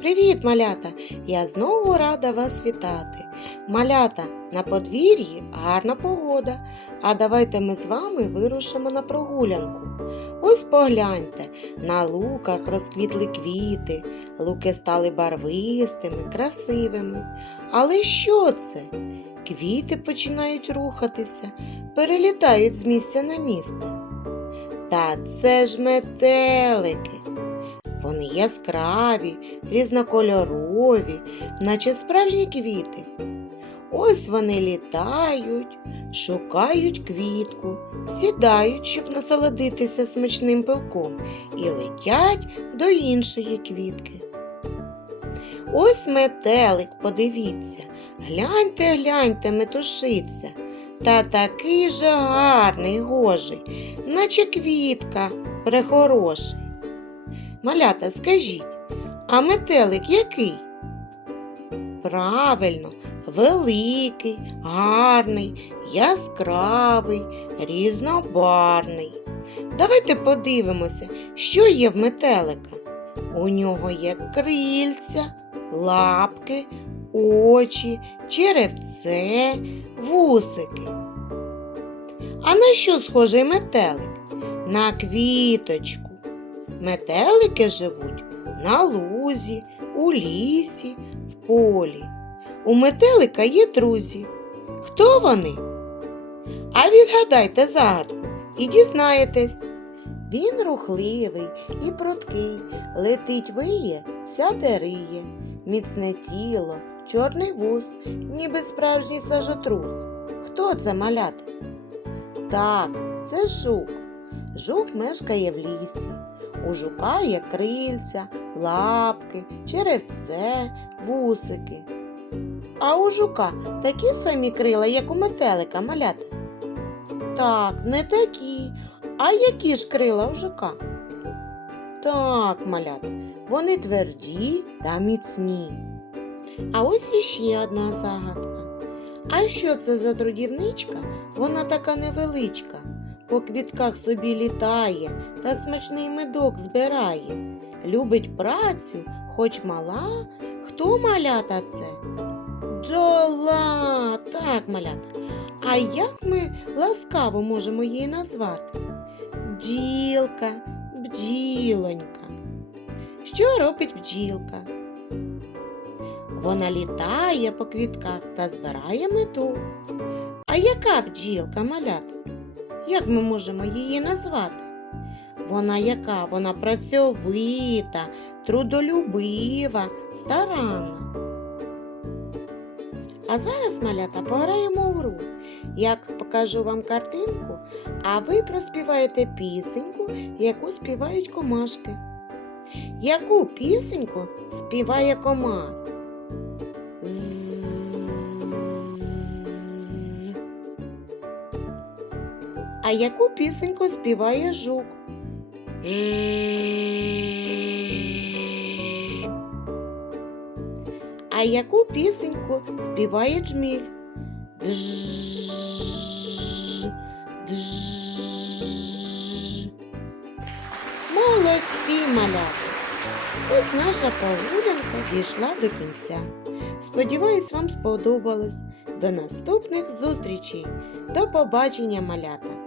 Привіт, малята! Я знову рада вас вітати. Малята, на подвір'ї гарна погода. А давайте ми з вами вирушимо на прогулянку. Ось погляньте, на луках розквітли квіти, луки стали барвистими, красивими. Але що це? Квіти починають рухатися, перелітають з місця на місце. Та це ж метелики. Вони яскраві, різнокольорові, наче справжні квіти. Ось вони літають, шукають квітку, сідають, щоб насолодитися смачним пилком, і летять до іншої квітки. Ось метелик, подивіться, гляньте, гляньте, метушиться, та такий же гарний, гожий, наче квітка прехороший. Малята, скажіть, а метелик який? Правильно, великий, гарний, яскравий, різнобарний. Давайте подивимося, що є в метелика. У нього є крильця, лапки, очі, черевце, вусики. А на що схожий метелик? На квіточку. Метелики живуть на лузі, у лісі, в полі. У метелика є друзі. Хто вони? А відгадайте загадку і дізнаєтесь. Він рухливий і пруткий, летить виє, сяде риє, міцне тіло, чорний вуз, ніби справжній сажотрус. Хто це малята? Так, це жук. Жук мешкає в лісі. У жука є крильця, лапки, черевце, вусики. А у жука такі самі крила, як у метелика, малята? Так, не такі. А які ж крила у жука? Так, малята, вони тверді та міцні. А ось іще одна загадка. А що це за трудівничка? Вона така невеличка по квітках собі літає та смачний медок збирає. Любить працю, хоч мала. Хто малята це? Бджола, так, малята. А як ми ласкаво можемо її назвати? Бджілка, бджілонька. Що робить бджілка? Вона літає по квітках та збирає медок. А яка бджілка малята? Як ми можемо її назвати? Вона яка? Вона працьовита, трудолюбива, старанна. А зараз, малята, пограємо в гру. Я покажу вам картинку, а ви проспіваєте пісеньку, яку співають комашки. Яку пісеньку співає комар? З. А яку пісеньку співає жук? А яку пісеньку співає джміль? Дж. Дж. Молодці малята! Ось наша прогулянка дійшла до кінця. Сподіваюсь, вам сподобалось. До наступних зустрічей. До побачення, малята!